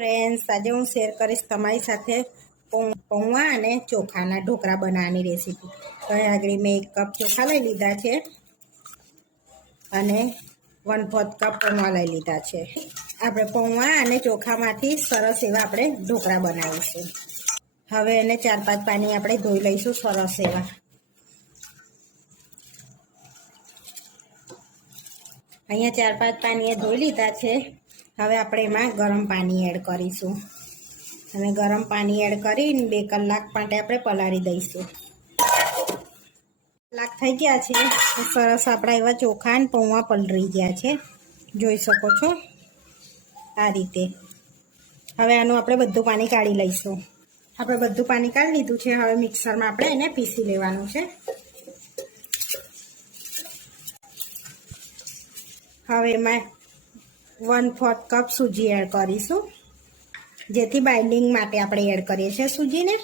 Friends આજે હું share કરીશ તમારી સાથે પૌવા અને ચોખાના ઢોકળા બનાવવાની રેસીપી તો આગળ મેં એક કપ ચોખા લઈ લીધા છે અને વન ફોર્થ કપ પૌવા લઈ લીધા છે. આપણે પૌવા અને ચોખામાંથી સરસ એવા આપણે ઢોકળા બનાવીશું. હવે એને ચાર પાંચ પાણી આપણે ધોઈ લઈશું સરસ એવા. અહીંયા ચાર પાંચ પાણીએ ધોઈ લીધા છે. હવે આપણે એમાં ગરમ પાણી એડ કરીશું. અને ગરમ પાણી એડ કરીને બે કલાક માટે આપણે પલાળી દઈશું. કલાક થઈ ગયા છે. સરસ આપણા એવા ચોખા અને પૌવા પલળી ગયા છે. જોઈ શકો છો? આ રીતે. હવે આનું આપણે બધું પાણી કાઢી લઈશું. આપણે બધું પાણી કાઢી લીધું છે. હવે મિક્સરમાં આપણે એને પીસી લેવાનું છે. હવે એમાં વન ફોર્થ કપ સૂજી એડ કરીશું. જેથી બાઇન્ડિંગ માટે આપણે એડ કરીએ છીએ સૂજીને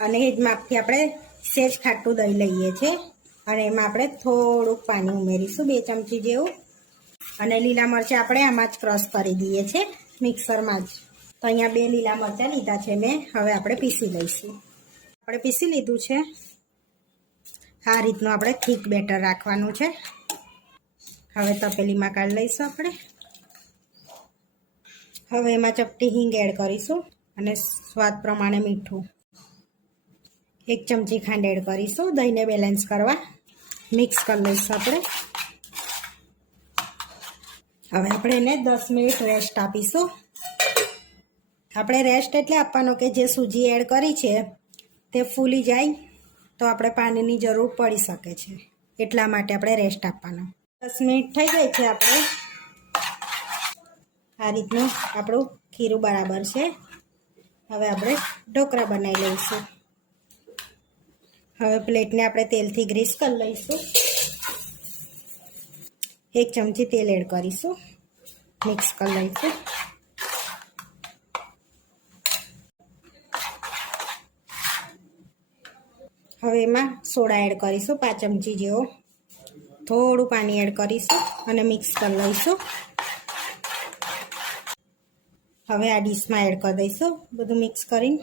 અને એ જ માપથી આપણે સેજ ખાટું દહીં લઈએ છીએ. અને એમાં આપણે થોડુંક પાણી ઉમેરીશું, બે ચમચી જેવું. અને લીલા મરચાં આપણે આમાં જ ક્રશ કરી દઈએ છીએ મિક્સરમાં જ. તો અહીંયા બે લીલા મરચાં લીધા છે મેં, હવે આપણે પીસી લઈશું. આપણે પીસી લીધું છે. આ રીતનું આપણે થીક બેટર રાખવાનું છે. હવે તપેલીમાં કાઢી લઈશું આપણે. હવે એમાં ચપટી હિંગ એડ કરીશું અને સ્વાદ પ્રમાણે મીઠું. એક ચમચી ખાંડ એડ કરીશું, દહીંને બેલેન્સ કરવા. મિક્સ કરી લઈશું આપણે. હવે આપણે એને દસ મિનિટ રેસ્ટ આપીશું. આપણે રેસ્ટ એટલે આપવાનો કે જે સૂજી એડ કરી છે, તે ફૂલી જાય તો આપણે પાણીની જરૂર પડી શકે છે. એટલા માટે આપણે રેસ્ટ આપવાનો. દસ મિનિટ થઈ ગઈ છે આપણે. આ રીતનું આપણું ખીરું બરાબર છે. હવે આપણે ઢોકળા બનાવી લઈશું. હવે પ્લેટને આપણે તેલથી ગ્રીસ કરી લઈશું. એક ચમચી તેલ એડ કરીશું. મિક્સ કરી લઈશું. હવે એમાં સોડા એડ કરીશું, પાંચ ચમચી જેવો. થોડું પાણી એડ કરીશું અને મિક્સ કરી લઈશું. હવે આ ડીશમાં એડ કરી દઈશું. બધું મિક્સ કરીને.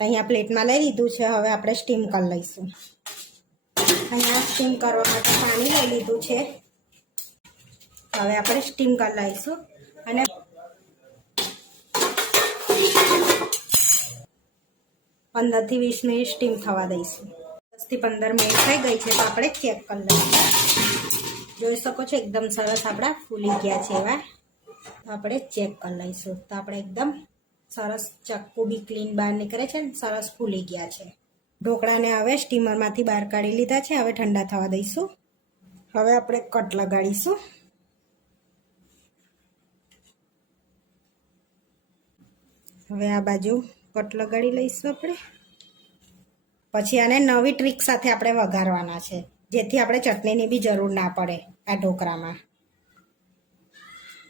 અહીંયા પ્લેટમાં લઈ લીધું છે. હવે આપણે સ્ટીમ કરી લઈશું. અહીંયા સ્ટીમ કરવા માટે પાણી લઈ લીધું છે. હવે આપણે સ્ટીમ કરી લઈશું. અને પંદરથી વીસ મિનિટ સ્ટીમ થવા દઈશું. દસથી પંદર મિનિટ થઈ ગઈ છે, તો આપણે ચેક કરી લઈશું. જોઈ શકો છો, એકદમ સરસ આપણા ફૂલી ગયા છે એવા. તો આપણે ચેક કરી લઈશું. તો આપણે એકદમ સરસ ચક્કુ બી ક્લીન બહાર નીકળે છે ને, સરસ ફૂલી ગયા છે. ઢોકળાને હવે સ્ટીમરમાંથી બહાર કાઢી લીધા છે. હવે ઠંડા થવા દઈશું. હવે આપણે કટ લગાડીશું. હવે આ બાજુ કટ લગાડી લઈશું આપણે. પછી આને નવી ટ્રીક સાથે આપણે વઘારવાના છે, જેથી આપણે ચટણીની બી જરૂર ના પડે આ ઢોકળામાં.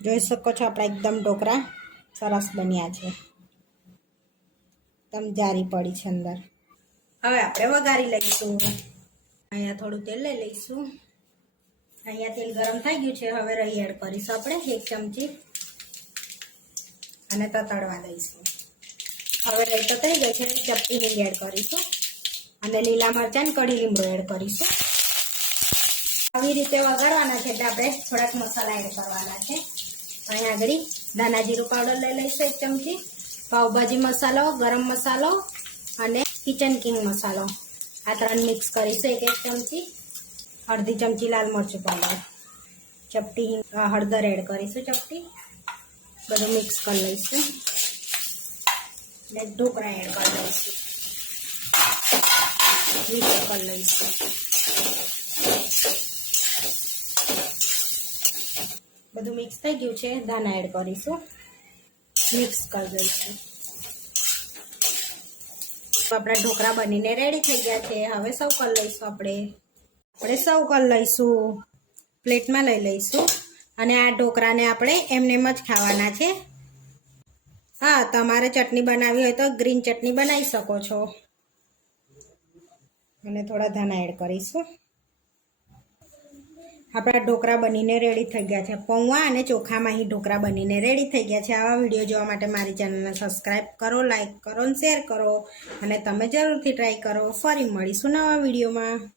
જોઈ શકો છો આપણા એકદમ ઢોકળા સરસ બન્યા છે. એકદમ જારી પડી છે અંદર. હવે આપણે વઘારી લઈશું. અહીંયા થોડું તેલ લઈ લઈશું. અહીંયા તેલ ગરમ થઈ ગયું છે. હવે રહી એડ કરીશું આપણે એક ચમચી. અને તતડવા દઈશું. હવે રહી તો થઈ ગઈ છે. ચપટી હિંગ એડ કરીશું. અને લીલા મરચાં કઢી લીમડો એડ કરીશું. આવી રીતે વઘારવાના છે એટલે આપણે થોડાક મસાલા એડ કરવાના છે. અહીંયા આગળ ધાણા જીરું પાવડર લઈ લઈશું એક ચમચી. પાઉભાજી મસાલો, ગરમ મસાલો અને કિચન કિંગ મસાલો. આ ત્રણ મિક્સ કરીશું એક એક ચમચી. અડધી ચમચી લાલ મરચું પાવડર ચપટી હળદર એડ કરીશું ચપટી. બધું મિક્સ કરી લઈશું. ને ઢોકળા એડ કરી લઈશું. મિક્સ કરી લઈશું. બધું મિક્સ થઈ ગયું છે. દાણા એડ કરીશું. મિક્સ કરી દઈશું. આપણા ઢોકળા બનીને રેડી થઈ ગયા છે. હવે સૌ કરી લઈશું આપણે. આપણે સૌ કરી લઈશું. પ્લેટમાં લઈ લઈશું. અને આ ઢોકળાને આપણે એમને એમ જ ખાવાના છે. હા તમારે ચટણી બનાવવી હોય તો ગ્રીન ચટણી બનાવી શકો છો. અને થોડા ધાણા એડ કરીશું. આપણા ઢોકળા બનીને રેડી થઈ ગયા છે. પૌવા અને ચોખામાં અહીં ઢોકળા બનીને રેડી થઈ ગયા છે. આવા વીડિયો જોવા માટે મારી ચેનલને સબસ્ક્રાઈબ કરો લાઈક કરો અને શેર કરો. અને તમે જરૂરથી ટ્રાય કરો. ફરી મળીશું નવા વિડીયોમાં